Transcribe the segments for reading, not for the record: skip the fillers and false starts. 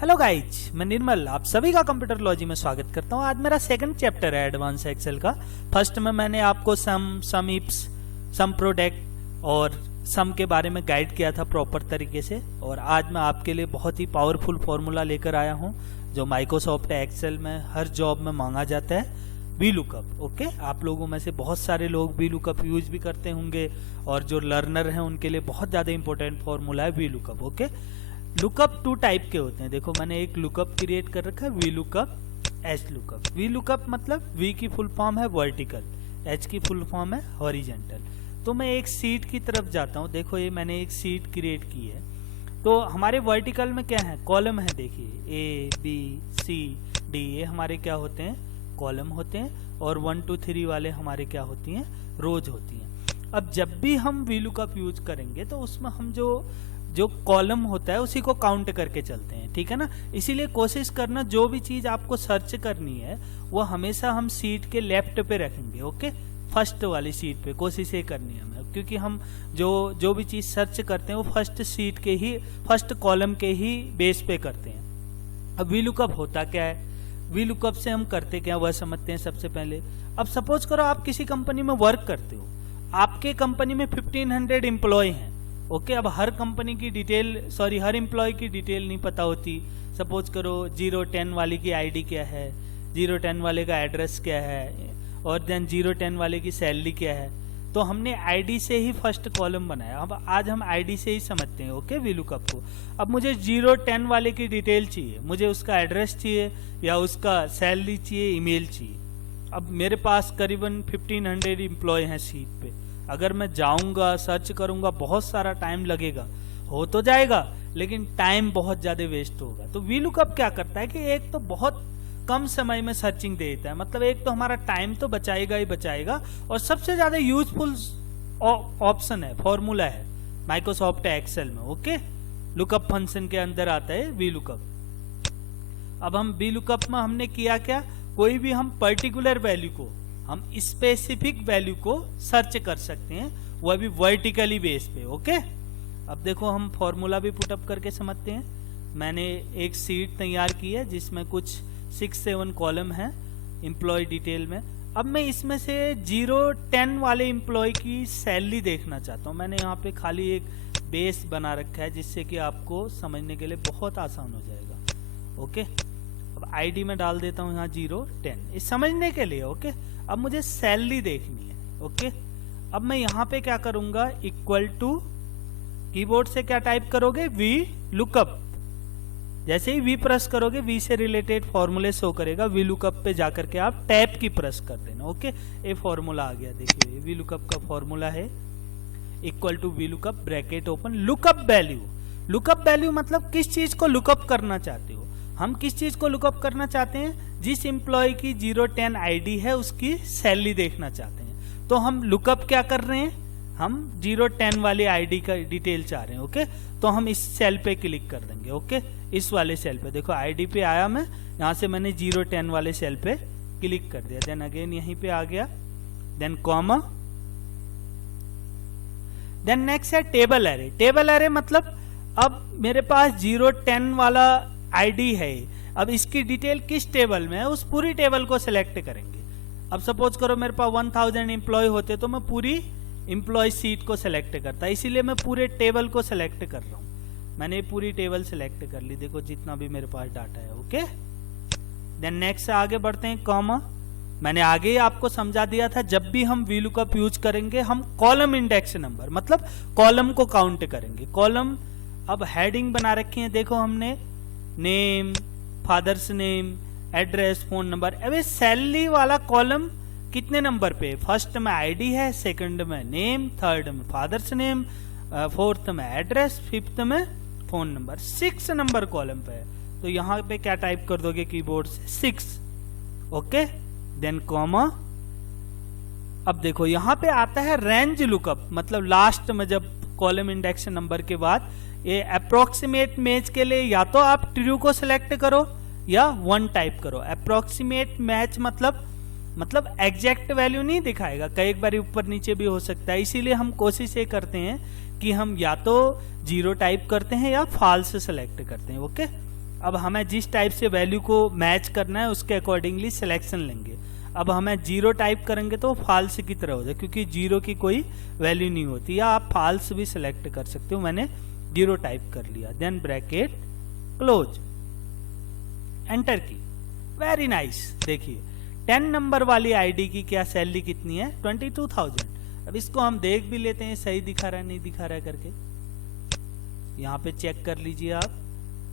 Hello guys, मैं निर्मल आप सभी का कंप्यूटर लॉजी में स्वागत करता हूं। आज मेरा सेकंड चैप्टर है एडवांस एक्सेल का। फर्स्ट में मैंने आपको सम इफ्स, सम प्रोडक्ट और सम के बारे में गाइड किया था प्रॉपर तरीके से, और आज मैं आपके लिए बहुत ही पावरफुल फॉर्मूला लेकर आया हूं जो माइक्रोसॉफ्ट एक्सेल में हर जॉब में मांगा जाता है, वी लुकअप। ओके, आप लोगों में से बहुत सारे लोग वी लुकअप यूज भी करते होंगे, और जो लर्नर हैं उनके लिए बहुत ज्यादा इंपॉर्टेंट फॉर्मूला है V lookup. Okay, lookup two type के होते हैं। देखो मैंने एक लुकअप क्रिएट कर रखा है, V lookup, H lookup. V lookup मतलब वी की फुल फॉर्म है वर्टिकल, एच की फुल फॉर्म है हॉरिजेंटल। तो मैं एक सीट की तरफ जाता हूं। देखो ये मैंने एक सीट क्रिएट की है, तो हमारे वर्टिकल में क्या है, कॉलम है। देखिए ए बी सी डी, ये हमारे क्या होते हैं, कॉलम होते हैं, और 1 2 3 वाले हमारे क्या होती हैं, रोज होती हैं। अब जब भी हम वी लुकअप यूज करेंगे तो उसमें हम जो कॉलम होता है उसी को काउंट करके चलते हैं, ठीक है ना। इसीलिए कोशिश करना जो भी चीज आपको सर्च करनी है वो हमेशा हम सीट के लेफ्ट पे रखेंगे। ओके, फर्स्ट वाली सीट पे कोशिश ये करनी है हमें, क्योंकि हम जो भी चीज सर्च करते हैं वो फर्स्ट सीट के ही, फर्स्ट कॉलम के ही बेस पे करते हैं। अब वी लुकअप होता क्या है, वी लुकअप से हम करते क्या वह समझते हैं सबसे पहले। अब सपोज करो आप किसी कंपनी में वर्क करते हो, आपके कंपनी में 1500 एम्प्लॉय हैं। ओके, अब हर कंपनी की डिटेल, हर एम्प्लॉय की डिटेल नहीं पता होती। सपोज करो 010 वाले की आईडी क्या है, 010 वाले का एड्रेस क्या है, और देन 010 वाले की सैलरी क्या है। तो हमने आईडी से ही फर्स्ट कॉलम बनाया। अब आज हम आईडी से ही समझते हैं ओके वी लुकअप को। अब मुझे 010 वाले की डिटेल चाहिए, मुझे उसका एड्रेस चाहिए या उसका सैलरी चाहिए, ईमेल चाहिए। अब मेरे पास करीबन 1500 एम्प्लॉय हैं सीट पे। अगर मैं जाऊंगा सर्च करूंगा बहुत सारा टाइम लगेगा, हो तो जाएगा लेकिन टाइम बहुत ज्यादा वेस्ट होगा। तो वी लुकअप क्या करता है कि एक तो बहुत कम समय में सर्चिंग दे देता है, मतलब एक तो हमारा टाइम तो बचाएगा ही बचाएगा, और सबसे ज्यादा यूजफुल ऑप्शन है, फॉर्मूला है माइक्रोसॉफ्ट एक्सेल में। ओके, लुकअप फंक्शन के अंदर आता है वी लुकअप। अब हम वी लुकअप में हमने किया क्या, कोई भी हम पर्टिकुलर वैल्यू को, हम स्पेसिफिक वैल्यू को सर्च कर सकते हैं, वह भी वर्टिकली बेस पे। ओके, अब देखो हम फॉर्मूला भी पुटअप करके समझते हैं। मैंने एक सीट तैयार की है जिसमें कुछ 6-7 कॉलम है एम्प्लॉय डिटेल में। अब मैं इसमें से 010 वाले एम्प्लॉय की सैलरी देखना चाहता हूँ। मैंने यहाँ पे खाली एक बेस बना रखा है जिससे कि आपको समझने के लिए बहुत आसान हो जाएगा। ओके, अब आईडी में डाल देता हूँ यहाँ 010, इस समझने के लिए। ओके, अब मुझे सैलरी देखनी है। ओके, अब मैं यहाँ पे क्या करूंगा, इक्वल टू, कीबोर्ड से क्या टाइप करोगे, वी लुकअप। जैसे ही वी प्रेस करोगे वी से रिलेटेड फॉर्मूले शो करेगा, वी लुकअप पे जाकर के आप टैब की प्रेस कर देना। ओके, ये फॉर्मूला आ गया। देखिए वी लुकअप का फॉर्मूला है equal to V lookup bracket open, lookup value. Lookup value मतलब किस चीज को लुकअप करना चाहते हो। हम किस चीज को लुकअप करना चाहते हैं, जिस एम्प्लॉय की 010 आईडी है उसकी सैलरी देखना चाहते हैं। तो हम लुकअप क्या कर रहे हैं, हम 010 वाली आईडी का डिटेल चाह रहे हैं। ओके, तो हम इस सेल पे क्लिक कर देंगे। ओके, इस वाले सेल पे देखो आईडी पे आया, मैं यहां से मैंने 010 वाले सेल पे क्लिक कर दिया, देन अगेन यहीं पे आ गया, देन कॉमा, देन नेक्स्ट है टेबल एरे। टेबल एरे मतलब अब मेरे पास 010 वाला आईडी है, अब इसकी डिटेल किस टेबल में है उस पूरी टेबल को सिलेक्ट करेंगे। अब सपोज करो मेरे पास 1000 एम्प्लॉय होते तो मैं पूरी एम्प्लॉय सीट को सिलेक्ट करता, इसीलिए मैं पूरे टेबल को सिलेक्ट कर रहा हूं। मैंने पूरी टेबल सिलेक्ट कर ली, देखो जितना भी मेरे पास डाटा है। ओके, देन नेक्स्ट आगे बढ़ते हैं, कॉमा। मैंने आगे ही आपको समझा दिया था, जब भी हम वी लुकअप यूज करेंगे हम कॉलम इंडेक्स नंबर मतलब कॉलम को काउंट करेंगे। कॉलम, अब हेडिंग बना रखी है देखो हमने, name, father's name, address, phone number. अब ये सैलरी वाला कॉलम कितने नंबर पे, फर्स्ट में आईडी है, सेकंड में नेम, थर्ड में फादर्स नेम, फोर्थ में एड्रेस, फिफ्थ में फोन नंबर, 6 नंबर कॉलम पे है। तो यहाँ पे क्या टाइप कर दोगे कीबोर्ड से, 6। Okay, then comma. अब देखो यहाँ पे आता है रेंज लुकअप, मतलब लास्ट में जब कॉलम इंडेक्स नंबर के बाद ये अप्रोक्सीमेट मैच के लिए या तो आप ट्रू को सिलेक्ट करो या 1 टाइप करो। अप्रोक्सीमेट मैच मतलब एग्जैक्ट वैल्यू नहीं दिखाएगा, कई बार ऊपर नीचे भी हो सकता है। इसीलिए हम कोशिश ये करते हैं कि हम या तो 0 टाइप करते हैं या फॉल्स सेलेक्ट करते हैं। ओके, अब हमें जिस टाइप से वैल्यू को मैच करना है उसके अकॉर्डिंगली सिलेक्शन लेंगे। अब हमें 0 टाइप करेंगे तो फॉल्स की तरह हो जाए, क्योंकि 0 की कोई वैल्यू नहीं होती, या आप फॉल्स भी सिलेक्ट कर सकते हो। मैंने 0 टाइप कर लिया, देन ब्रैकेट क्लोज, एंटर की। Very nice. देखिए 10 नंबर वाली आईडी की क्या सैलरी कितनी है, 22,000। अब इसको हम देख भी लेते हैं सही दिखा रहा है नहीं दिखा रहा है करके। यहाँ पे चेक कर लीजिए आप,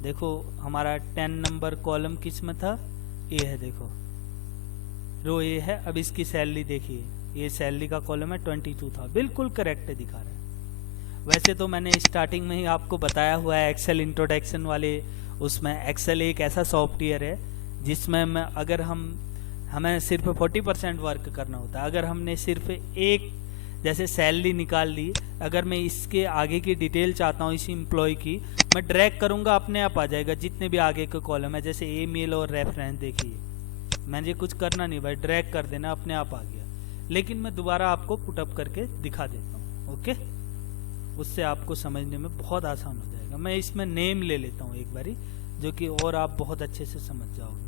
देखो हमारा 10 नंबर कॉलम किस में था, ए है, देखो रो ए है। अब इसकी सैलरी देखिए, ये सैलरी का कॉलम है 22 था, बिल्कुल करेक्ट दिखा रहा है। वैसे तो मैंने स्टार्टिंग में ही आपको बताया हुआ है एक्सेल इंट्रोडक्शन वाले उसमें, एक्सेल एक ऐसा सॉफ्टवेयर है जिसमें अगर हमें सिर्फ 40% वर्क करना होता है। अगर हमने सिर्फ एक जैसे सैलरी निकाल ली, अगर मैं इसके आगे की डिटेल चाहता हूँ इसी एम्प्लॉय की, मैं ड्रैग करूंगा अपने आप आ जाएगा जितने भी आगे के कॉलम है, जैसे ईमेल और रेफरेंस। देखिए मुझे कुछ करना नहीं भाई, ड्रैग कर देना अपने आप आ गया। लेकिन मैं दोबारा आपको पुटअप करके दिखा देता हूँ, ओके, उससे आपको समझने में बहुत आसान हो जाएगा। मैं इसमें नेम ले लेता हूँ एक बारी, जो कि और आप बहुत अच्छे से समझ जाओगे।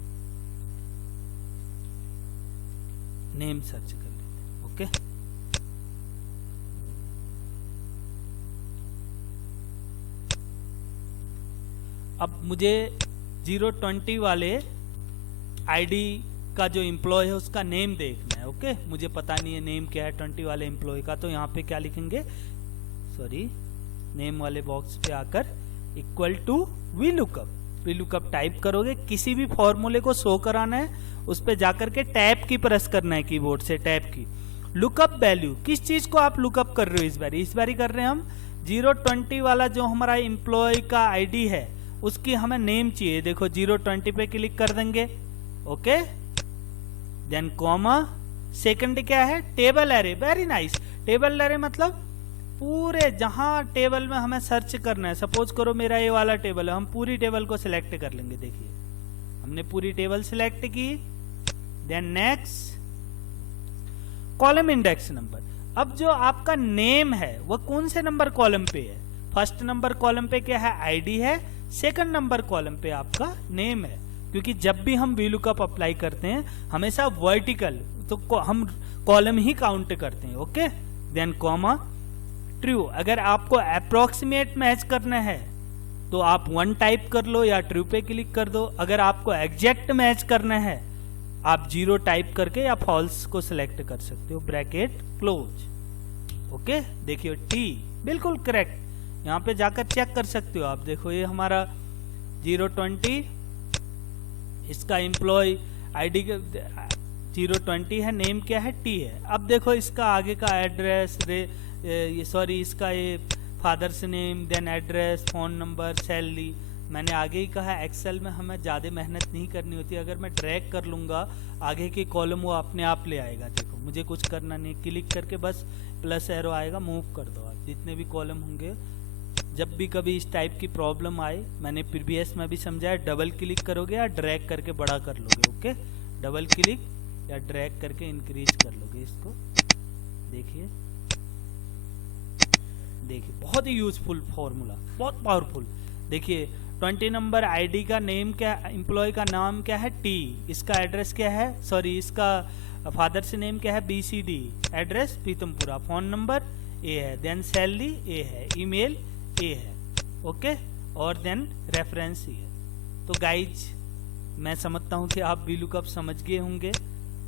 नेम सर्च कर लेते हैं, ओके। अब मुझे 020 वाले आईडी का जो एम्प्लॉय है उसका नेम देखना है, ओके। मुझे पता नहीं है नेम क्या है 20 वाले एम्प्लॉय का, तो यहाँ पे क्या लिखेंगे, सॉरी, नेम वाले बॉक्स पे आकर इक्वल टू VLOOKUP टाइप करोगे। किसी भी फॉर्मूले को शो कराना है उस पे जाकर के टैब की प्रेस करना है कीबोर्ड से, टैब की। लुकअप वैल्यू, किस चीज को आप लुकअप कर रहे हो इस बारी कर रहे हैं हम 020 वाला जो हमारा एम्प्लॉय का आईडी है उसकी हमें नेम चाहिए। देखो 020 पे क्लिक कर देंगे, ओके, देन कॉमा, सेकंड क्या है, table array. Very nice. Table array मतलब पूरे जहां टेबल में हमें सर्च करना है, सपोज करो मेरा ये वाला टेबल है, हम पूरी टेबल को सिलेक्ट कर लेंगे। देखिए हमने पूरी टेबल सिलेक्ट की, then next, column index number. अब जो आपका नेम है वो कौन से नंबर कॉलम पे है, फर्स्ट नंबर कॉलम पे क्या है, आईडी है, सेकंड नंबर कॉलम पे आपका नेम है। क्योंकि जब भी हम VLOOKUP अप्लाई करते हैं हमेशा वर्टिकल तो हम कॉलम ही काउंट करते हैं, ओके। Then comma, true. अगर आपको अप्रोक्सीमेट मैच करना है तो आप 1 टाइप कर लो या ट्रू पे क्लिक कर दो। अगर आपको एग्जैक्ट मैच करना है आप 0 टाइप करके या फॉल्स को सिलेक्ट कर सकते हो, ब्रैकेट क्लोज, ओके। देखिए टी बिल्कुल करेक्ट, यहाँ पे जाकर चेक कर सकते हो आप। देखो ये हमारा 020, इसका एम्प्लॉय आईडी 020 है, नेम क्या है, टी है। अब देखो इसका आगे का एड्रेस, सॉरी इसका ये father's name, then address, phone number, salary. मैंने आगे ही कहा एक्सेल में हमें ज्यादा मेहनत नहीं करनी होती। अगर मैं ड्रैग कर लूंगा आगे के कॉलम वो अपने आप ले आएगा। देखो मुझे कुछ करना नहीं, क्लिक करके बस प्लस एरो आएगा, मूव कर दो आप जितने भी कॉलम होंगे। जब भी कभी इस टाइप की प्रॉब्लम आए, मैंने प्रीवियस में भी समझाया, डबल क्लिक करोगे या ड्रैग करके बड़ा कर लोगे, ओके। डबल क्लिक या ड्रैग करके इंक्रीज कर लोगे इसको। देखिए देखिए बहुत ही यूजफुल फॉर्मूला, बहुत पावरफुल। देखिए 20 नंबर आईडी का नेम क्या, एम्प्लॉय का नाम क्या है, टी। इसका एड्रेस क्या है, सॉरी इसका फादर से नेम क्या है, BCD, address Pitampura, phone number A है, देन सैलरी ए है, ईमेल ए है, ओके, और देन रेफरेंस ए है। तो गाइज मैं समझता हूं कि आप VLOOKUP समझ गए होंगे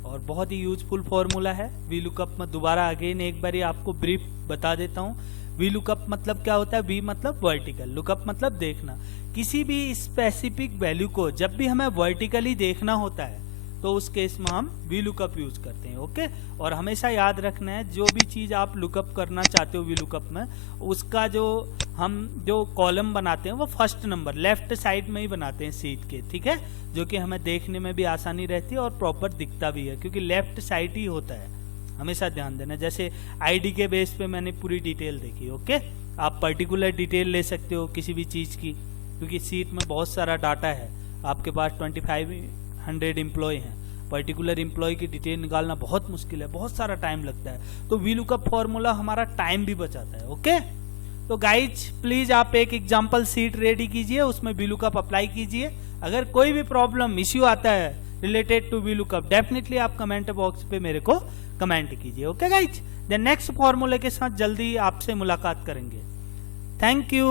और बहुत ही यूजफुल फॉर्मूला है। VLOOKUP में दोबारा अगेन एक बार आपको ब्रीफ बता देता हूं। VLOOKUP मतलब क्या होता है, V मतलब वर्टिकल, लुकअप मतलब देखना। किसी भी स्पेसिफिक वैल्यू को जब भी हमें वर्टिकली देखना होता है तो उस केस में हम VLOOKUP यूज करते हैं, ओके। और हमेशा याद रखना है जो भी चीज आप लुकअप करना चाहते हो VLOOKUP में, उसका हम जो कॉलम बनाते हैं वो फर्स्ट नंबर लेफ्ट साइड में ही बनाते हैं सीट के, ठीक है, जो कि हमें देखने में भी आसानी रहती है और प्रॉपर दिखता भी है, क्योंकि लेफ्ट साइड ही होता है। हमेशा ध्यान देना। जैसे आईडी के बेस पे मैंने पूरी डिटेल देखी, ओके। आप पर्टिकुलर डिटेल ले सकते हो किसी भी चीज की, क्योंकि सीट में बहुत सारा डाटा है। आपके पास 2500 एम्प्लॉय हैं, पर्टिकुलर एम्प्लॉय की डिटेल निकालना बहुत मुश्किल है, बहुत सारा टाइम लगता है। तो VLOOKUP फॉर्मूला हमारा टाइम भी बचाता है, ओके। तो गाइज प्लीज आप एक एग्जांपल सीट रेडी कीजिए, उसमें VLOOKUP अप्लाई कीजिए अगर कोई भी प्रॉब्लम इश्यू आता है related to V lookup, definitely आप कमेंट बॉक्स पे मेरे को कमेंट कीजिए। ओके गाइज, देन नेक्स्ट फॉर्मूले के साथ जल्दी आपसे मुलाकात करेंगे। Thank you.